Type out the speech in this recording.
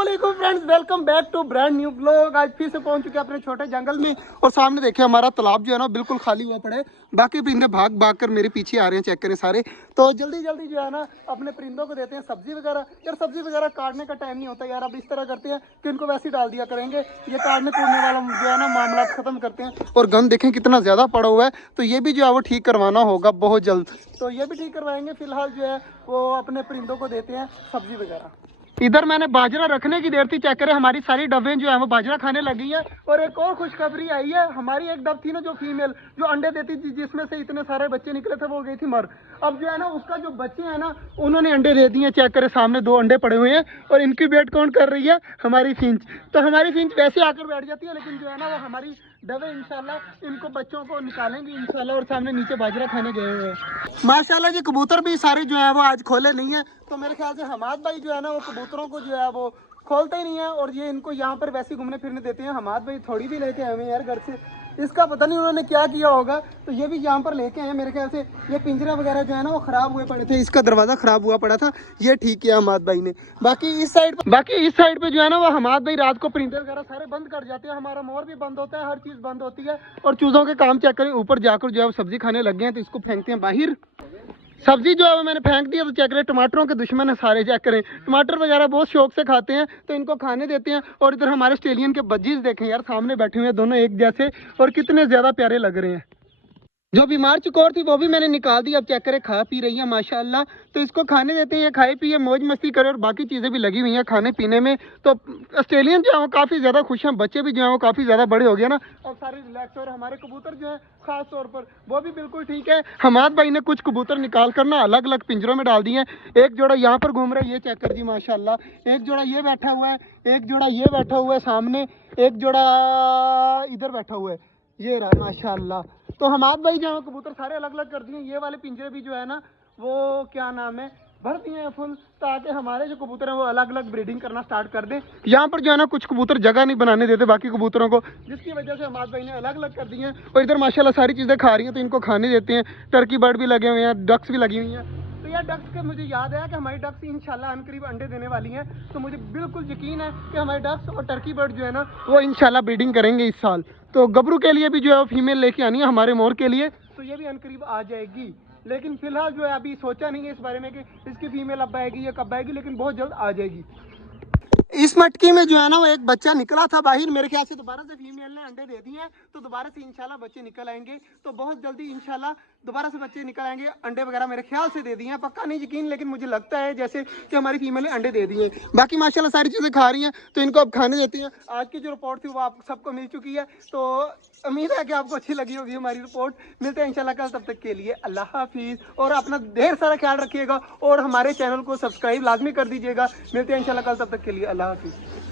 अस्सलामुअलैकुम friends, welcome back to brand new blog. आज फिर से पहुंच चुके हैं अपने छोटे जंगल में और सामने देखिए हमारा तालाब जो है ना बिल्कुल खाली हुआ पड़ा है। बाकी परिंदे भाग भाग कर मेरे पीछे आ रहे हैं, चेक करें सारे। तो जल्दी जल्दी जो है ना अपने परिंदों को देते हैं सब्जी वगैरह। यार सब्जी वगैरह काटने का टाइम नहीं होता यार, अब इस तरह करते हैं कि इनको वैसे ही डाल दिया करेंगे। ये काटने कूटने वाला जो है ना मामला खत्म करते हैं। और गंद देखें कितना ज़्यादा पड़ा हुआ है, तो ये भी जो है वो ठीक करवाना होगा बहुत जल्द। तो ये भी ठीक करवाएंगे। फिलहाल जो है वो अपने परिंदों को देते हैं सब्जी वगैरह। इधर मैंने बाजरा रखने की देर थी, चेक करें हमारी सारी डबें जो है वो बाजरा खाने लगी है। और एक और खुशखबरी आई है, हमारी एक डब थी ना जो फीमेल जो अंडे देती थी, जिसमें से इतने सारे बच्चे निकले थे, वो गई थी मर। अब जो है ना उसका जो बच्चे हैं ना उन्होंने अंडे दे दिए। चेक करें सामने 2 अंडे पड़े हुए हैं और इनकी वेट कौन कर रही है, हमारी फिंच। तो हमारी फिंच वैसे आकर बैठ जाती है, लेकिन जो है ना वो हमारी डबे इंशाल्लाह इनको बच्चों को निकालेंगे इंशाल्लाह। और सामने नीचे बाजरा खाने गए हुए हैं माशाल्लाह जी। कबूतर भी सारे जो है वो आज खोले नहीं है, तो मेरे ख्याल से हमाद भाई जो है ना वो कबूतरों को जो है वो खोलते ही नहीं है। और ये इनको यहाँ पर वैसे घूमने फिरने देते हैं। हमाद भाई थोड़ी भी लेके आए हुए हैं यार घर से, इसका पता नहीं उन्होंने क्या किया होगा। तो ये भी यहाँ पर लेके आए मेरे ख्याल से। ये पिंजरा वगैरह जो है ना वो खराब हुए पड़े थे, इसका दरवाजा खराब हुआ पड़ा था, ये ठीक किया हमाद भाई ने। बाकी इस साइड पे जो है ना वो हमाद भाई रात को परिंदे वगैरह सारे बंद कर जाते हैं। हमारा मोर भी बंद होता है, हर चीज बंद होती है। और चूजों के काम चेक करें, ऊपर जाकर जो है सब्जी खाने लग गए हैं, तो इसको फेंकते हैं बाहर। सब्जी जो है वो मैंने फेंक दिया। तो चेक करें टमाटरों के दुश्मन है सारे, चेक करें टमाटर वगैरह बहुत शौक से खाते हैं, तो इनको खाने देते हैं। और इधर हमारे ऑस्ट्रेलियन के बज्जीज देखें यार, सामने बैठे हुए हैं दोनों एक जैसे, और कितने ज्यादा प्यारे लग रहे हैं। जो बीमार चुकौर थी वो भी मैंने निकाल दी, अब चेक करें खा पी रही है माशाल्लाह। तो इसको खाने देते हैं, खाए पिए मौज मस्ती करे। और बाकी चीज़ें भी लगी हुई हैं खाने पीने में। तो ऑस्ट्रेलियन जो है वो काफ़ी ज़्यादा खुश हैं, बच्चे भी जो है वो काफ़ी ज़्यादा बड़े हो गए ना, और सारे रिलैक्स। और हमारे कबूतर जो है खास तौर पर वो भी बिल्कुल ठीक है। हमाद भाई ने कुछ कबूतर निकाल कर ना अलग अलग पिंजरों में डाल दिए हैं। एक जोड़ा यहाँ पर घूम रहा है, ये चेक कर जी माशाल्लाह। एक जोड़ा ये बैठा हुआ है, एक जोड़ा ये बैठा हुआ है सामने, एक जोड़ा इधर बैठा हुआ है, ये रहा माशाल्लाह। तो हमाद भाई जो है कबूतर सारे अलग अलग कर दिए। ये वाले पिंजरे भी जो है ना वो क्या नाम है भर दिए हैं फुल, ताकि हमारे जो कबूतर हैं वो अलग अलग ब्रीडिंग करना स्टार्ट कर दें। यहाँ पर जो है ना कुछ कबूतर जगह नहीं बनाने देते बाकी कबूतरों को, जिसकी वजह से हमाद भाई ने अलग अलग कर दिए हैं। और इधर माशाल्लाह सारी चीज़ें खा रही हैं, तो इनको खाने देते हैं। टर्की बर्ड भी लगे हुए हैं, डक्स भी लगी हुई हैं। तो यार डक्स के मुझे याद है कि हमारी डक्स इंशाल्लाह अनकरीब अंडे देने वाली हैं। तो मुझे बिल्कुल यकीन है कि हमारे डक्स और टर्की बर्ड जो है ना वो इंशाल्लाह ब्रीडिंग करेंगे इस साल। तो गबरू के लिए भी जो है वो फीमेल लेके आनी है हमारे मोर के लिए, तो ये भी अनकरीब आ जाएगी। लेकिन फिलहाल जो है अभी सोचा नहीं है इस बारे में कि इसकी फीमेल अब आएगी या कब आएगी, लेकिन बहुत जल्द आ जाएगी। इस मटकी में जो है ना वो एक बच्चा निकला था बाहर, मेरे ख्याल से दोबारा से फीमेल ने अंडे दे दिए हैं, तो दोबारा से इंशाल्लाह बच्चे निकल आएंगे। तो बहुत जल्दी इंशाल्लाह दोबारा से बच्चे निकल आएंगे। अंडे वगैरह मेरे ख्याल से दे दिए हैं, पक्का नहीं यकीन, लेकिन मुझे लगता है जैसे कि हमारी फीमेल ने अंडे दे दिए। बाकी माशाल्लाह सारी चीज़ें खा रही हैं, तो इनको अब खाने देते हैं। आज की जो रिपोर्ट थी वो आप सबको मिल चुकी है, तो उम्मीद है कि आपको अच्छी लगी होगी हमारी रिपोर्ट। मिलते हैं इंशाल्लाह कल, तब तक के लिए अल्लाह हाफिज़। और अपना ढेर सारा ख्याल रखिएगा और हमारे चैनल को सब्सक्राइब लाजमी कर दीजिएगा। मिलते हैं इंशाल्लाह कल, तब तक के लिए अल्लाह हाफिज़।